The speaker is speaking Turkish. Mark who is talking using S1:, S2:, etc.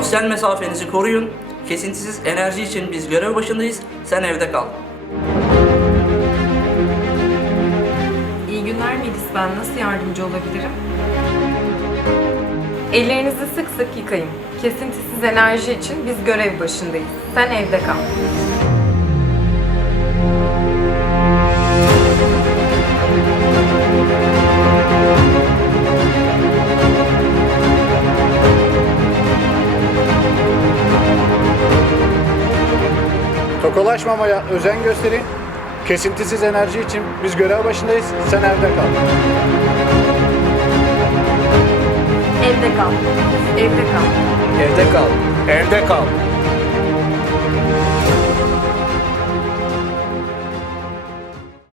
S1: Sosyal mesafenizi koruyun. Kesintisiz enerji için biz görev başındayız. Sen evde kal.
S2: İyi günler Melis, ben nasıl yardımcı olabilirim? Ellerinizi sık sık yıkayın. Kesintisiz enerji için biz görev başındayız. Sen evde kal.
S3: Tokalaşmamaya özen gösterin. Kesintisiz enerji için biz görev başındayız. Sen evde kal.
S2: Evde kal. Evde kal.
S3: Evde kal. Evde kal.